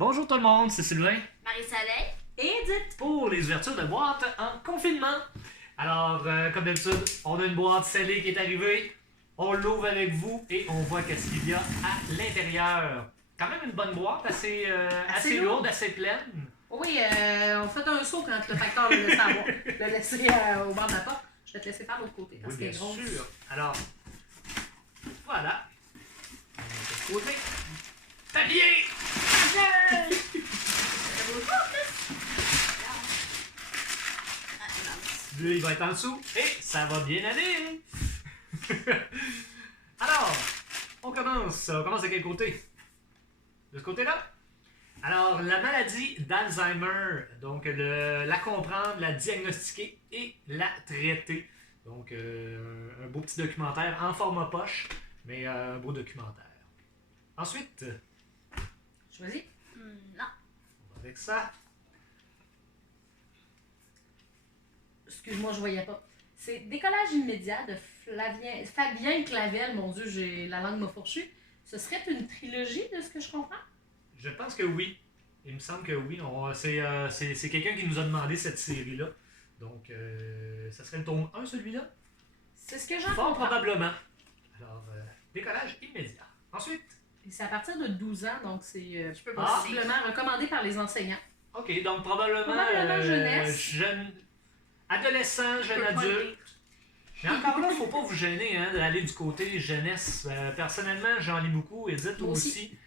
Bonjour tout le monde, c'est Sylvain Marie-Soleil. Et Edith. pour les ouvertures de boîtes en confinement. Alors, comme d'habitude, on a une boîte scellée qui est arrivée. On l'ouvre avec vous et on voit qu'est-ce qu'il y a à l'intérieur. Quand même une bonne boîte, assez lourde, assez pleine. Oui, on fait un saut quand le facteur le laisse avoir. Le laisser au bord de la porte. Je vais te laisser faire de l'autre côté parce Oui, qu'elle bien est grosse. sûr. Alors, voilà. On met de ce côté. Papier! Lui, il va être en dessous et ça va bien aller. Alors, on commence. On commence de quel côté? De ce côté-là? Alors, la maladie d'Alzheimer, donc la comprendre, la diagnostiquer et la traiter. Donc, un beau petit documentaire en format poche, mais un beau documentaire. Ensuite, Choisis. Non. on va avec ça. Excuse-moi, je voyais pas. C'est Décollage immédiat de Fabien Clavel. Mon Dieu, la langue m'a fourchu. Ce serait une trilogie de ce que je comprends? Je pense que oui. Il me semble que oui. C'est quelqu'un qui nous a demandé cette série-là. Donc, ça serait le tome 1, celui-là? C'est ce que j'en Fort comprends. probablement. Alors, décollage immédiat. Ensuite, Et c'est à partir de 12 ans, donc c'est Je peux Ah. possiblement recommandé par les enseignants. OK, donc probablement, Probablement jeunesse. jeune, adolescent, jeune peux pas le adulte. Mais encore là, faut pas vous gêner d'aller du côté jeunesse. Personnellement, j'en lis beaucoup, Edith Moi aussi. aussi.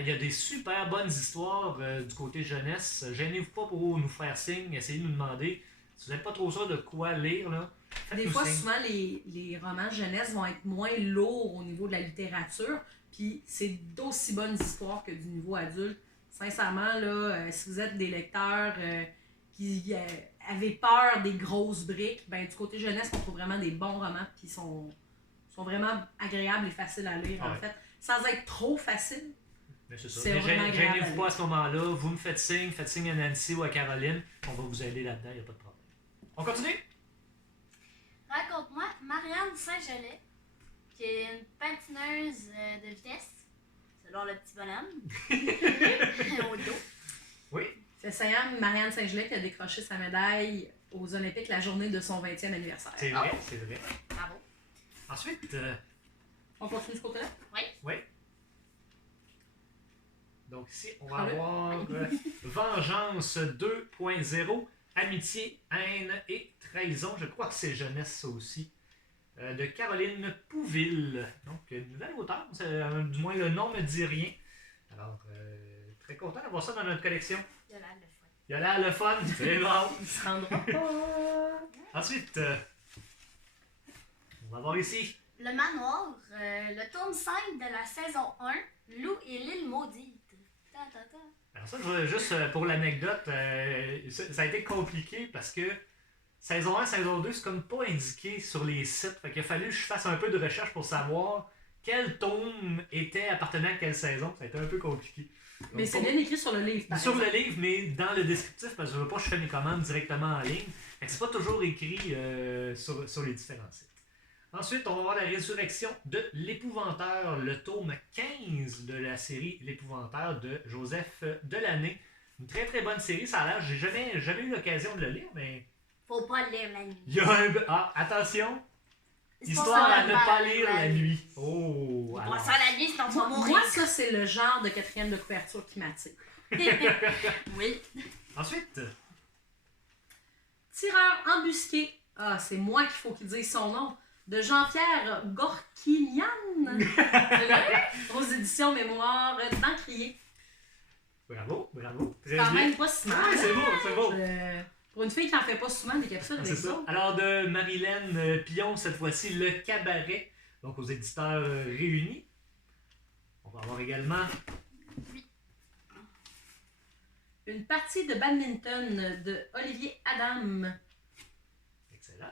Il y a des super bonnes histoires du côté jeunesse. Gênez-vous pas pour nous faire signe, essayez de nous demander. Si vous n'êtes pas trop sûr de quoi lire, là, Des faites-nous fois, signe. souvent, les romans jeunesse vont être moins lourds au niveau de la littérature, puis c'est d'aussi bonnes histoires que du niveau adulte. Sincèrement, là, si vous êtes des lecteurs qui avaient peur des grosses briques, ben du côté jeunesse, on trouve vraiment des bons romans qui sont vraiment agréables et faciles à lire, Ah en ouais. fait. Sans être trop facile. Mais c'est ça. C'est Mais vraiment agréable gênez-vous à pas à ce moment-là. Vous me faites signe à Nancy ou à Caroline. On va vous aider là-dedans, il n'y a pas de problème. On continue? Raconte-moi Marianne Saint-Gelais, qui est une patineuse de vitesse, selon le petit bonhomme, au dos. Oui. C'est Sam Marianne Saint-Gelais qui a décroché sa médaille aux Olympiques la journée de son 20e anniversaire. C'est vrai, c'est vrai. Bravo. Ensuite, On continue ce côté-là? oui. Donc ici, on va Prends-le. avoir Vengeance 2.0, Amitié, haine et trahison. Je crois que c'est jeunesse ça aussi. De Caroline Pouville. Donc, une nouvelle auteure. Du moins, le nom ne me dit rien. Alors, très content d'avoir ça dans notre collection. Il a l'air de fun. Il y a l'air le fun. C'est bon. Il se rendra pas. Ensuite, on va voir ici. Le Manoir, le tome 5 de la saison 1, Lou et l'île maudite. Ta, ta, ta. Alors ça, je veux juste pour l'anecdote, ça a été compliqué parce que saison 1, saison 2, c'est comme pas indiqué sur les sites. Fait qu'il a fallu que je fasse un peu de recherche pour savoir quel tome était appartenant à quelle saison. Ça a été un peu compliqué. Donc, Mais c'est pour- bien écrit sur le livre, par sur le exemple. livre, mais dans le descriptif, parce que je veux pas que je fais mes commandes directement en ligne. Fait que c'est pas toujours écrit sur les différents sites. Ensuite, on va voir la résurrection de l'Épouvanteur, le tome 15 de la série L'Épouvanteur de Joseph Delaney. Une très très bonne série, ça a l'air. J'ai jamais eu l'occasion de le lire, mais Faut pas le lire la nuit. il y a un. Ah, attention! C'est Histoire pas à ça, ne pas lire la nuit. Oh! Faut alors. pas ça la nuit, sinon tu vas Moi, mourir. ça, c'est le genre de quatrième de couverture qui m'attire. Oui. Ensuite, Tireur embusqué. Ah, c'est moi qu'il faut qu'il dise son nom. De Jean-Pierre Gorkinian. Aux éditions Mémoire d'Encrier. bravo, bravo. Très Quand bien. même pas si mal. Ouais, c'est beau, c'est beau. Pour une fille qui en fait pas souvent des capsules C'est avec ça. ça. Alors de Marilène Pion, cette fois-ci, Le Cabaret, donc aux éditeurs réunis. On va avoir également Une partie de badminton de Olivier Adam. excellent.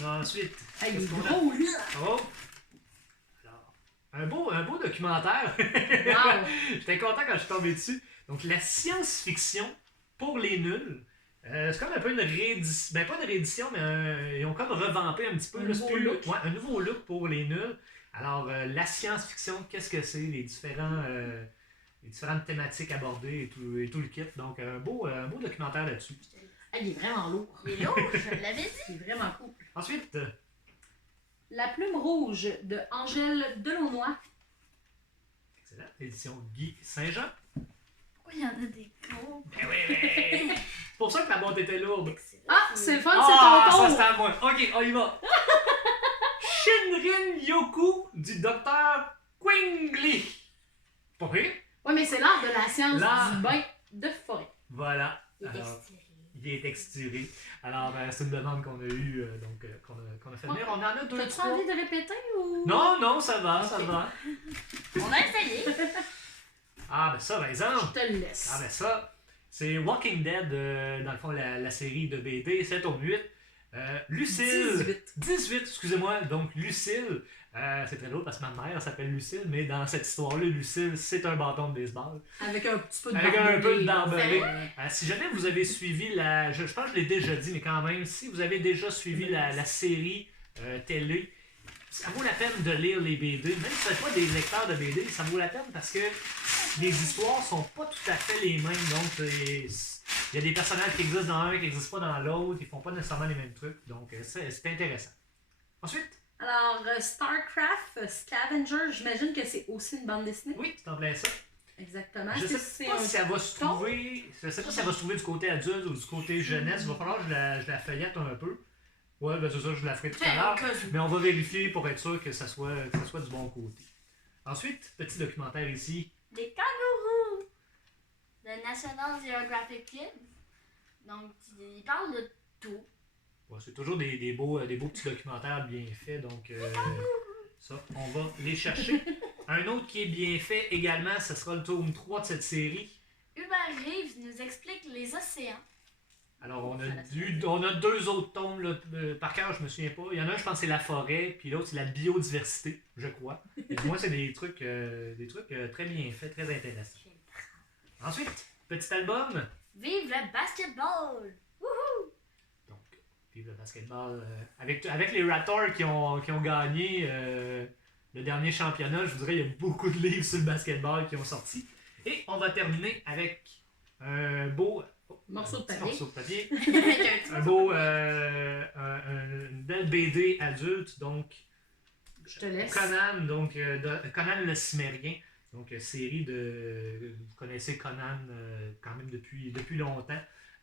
On a ensuite. Hey, il est qu'est-ce qu'on a? gros, lui! Oh! Alors, un beau documentaire. Wow! J'étais content quand je suis tombé dessus. Donc, la science-fiction pour les nuls. C'est comme un peu une réédition. Ben, pas une réédition, mais ils ont comme revampé un petit peu. Un là, nouveau c'est plus- look. Ouais, un nouveau look pour les nuls. Alors, la science-fiction, qu'est-ce que c'est? Les différents les différentes thématiques abordées et tout le kit. Donc, un beau documentaire là-dessus. Ah, il est vraiment lourd. Il est lourd, je l'avais dit. Il est vraiment cool. Ensuite, La plume rouge de Angèle Delaunoy. excellent, édition Guy Saint-Jean. Pourquoi il y en a des gros? Ben oui, mais c'est pour ça que la boîte était lourde. Excellent. Ah, c'est le fun, Ah, c'est ton ça tour! c'est à moi. Ok, on y va. Shinrin Yoku du docteur Quingli. Pas pire. Oui, mais c'est l'art de la science L'art. du bain de forêt. Voilà. Il est Alors, extiré. il est texturé. Alors, c'est une demande qu'on a eue, qu'on a fait venir. On en a deux, T'as-tu trois. envie de répéter ou. Non, non, ça va, ça Ok. va. On a essayé. Ah, ben ça, par exemple. Je te le laisse. Ah, ben ça, c'est Walking Dead, dans le fond, la série de BD, 7 au 8. Lucille. 18, excusez-moi. Donc, Lucille, c'est très drôle parce que ma mère s'appelle Lucille, mais dans cette histoire-là, Lucille, c'est un bâton de baseball. Avec un petit peu de Avec un peu de barbelé. barbelé. Si jamais vous avez suivi je pense que je l'ai déjà dit, mais quand même, si vous avez déjà suivi la série télé, ça vaut la peine de lire les BD. Même si vous n'êtes pas des lecteurs de BD, ça vaut la peine parce que les histoires sont pas tout à fait les mêmes. Donc, il y a des personnages qui existent dans un, qui n'existent pas dans l'autre, ils font pas nécessairement les mêmes trucs. Donc, c'est intéressant. Ensuite, Alors, Starcraft Scavenger, j'imagine que c'est aussi une bande dessinée. oui, c'est en plein ça. Exactement. Je Est-ce sais que pas c'est si un elle va se ton? trouver. Je sais pas si elle va se trouver du côté adulte ou du côté jeunesse. Il va falloir que je la feuillette un peu. Ouais, ben c'est ça, je la ferai tout à l'heure. Mais on va vérifier pour être sûr que ça soit du bon côté. Ensuite, petit documentaire ici. Des kangourous. Le National Geographic Kids. Donc, il parle de tout. Ouais, c'est toujours des beaux petits documentaires bien faits. Donc, ça, on va les chercher. Un autre qui est bien fait également, ce sera le tome 3 de cette série. Hubert Reeves nous explique les océans. Alors, on a deux autres tomes, là, par cœur, je me souviens pas. Il y en a un, je pense, c'est la forêt, puis l'autre, c'est la biodiversité, je crois. Et moi, c'est des trucs très bien faits, très intéressants. Ensuite, petit album. Vive le basketball! Wouhou! Donc, vive le basketball. Avec les Raptors qui ont gagné le dernier championnat, je vous dirais, il y a beaucoup de livres sur le basketball qui ont sorti. Et on va terminer avec un beau Morceau de petit papier. morceau de papier. Avec Un beau, une belle BD adulte, donc Je te laisse. Conan, donc Conan le Cimérien, donc série de, vous connaissez Conan quand même depuis longtemps.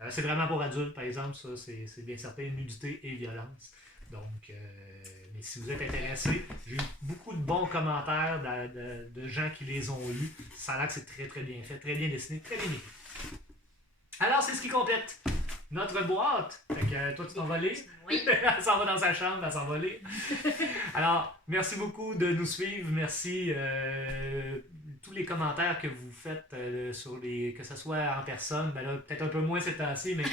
C'est vraiment pour adultes, par exemple, ça c'est bien certain, nudité et violence. Donc, mais si vous êtes intéressé, j'ai eu beaucoup de bons commentaires de gens qui les ont lus. Ça a l'air que c'est très très bien fait, très bien dessiné, très bien écrit. Alors, c'est ce qui complète notre boîte. Fait que toi, tu t'en vas lire. Oui. Elle s'en va dans sa chambre, elle s'en va lire. Alors, merci beaucoup de nous suivre. Merci tous les commentaires que vous faites que ce soit en personne, ben là, peut-être un peu moins ces temps-ci, mais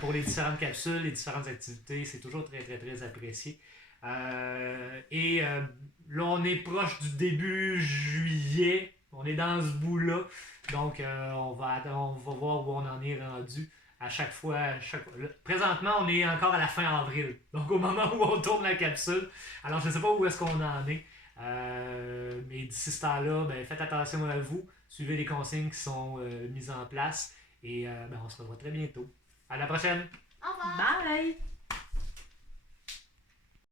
pour les différentes capsules, les différentes activités, c'est toujours très, très, très apprécié. Là, on est proche du début juillet. On est dans ce bout-là. Donc, on va voir où on en est rendu à chaque fois. Présentement, on est encore à la fin avril. Donc, au moment où on tourne la capsule. Alors, je ne sais pas où est-ce qu'on en est. Mais d'ici ce temps-là, ben, faites attention à vous. Suivez les consignes qui sont mises en place. Et on se revoit très bientôt. À la prochaine! Au revoir! Bye!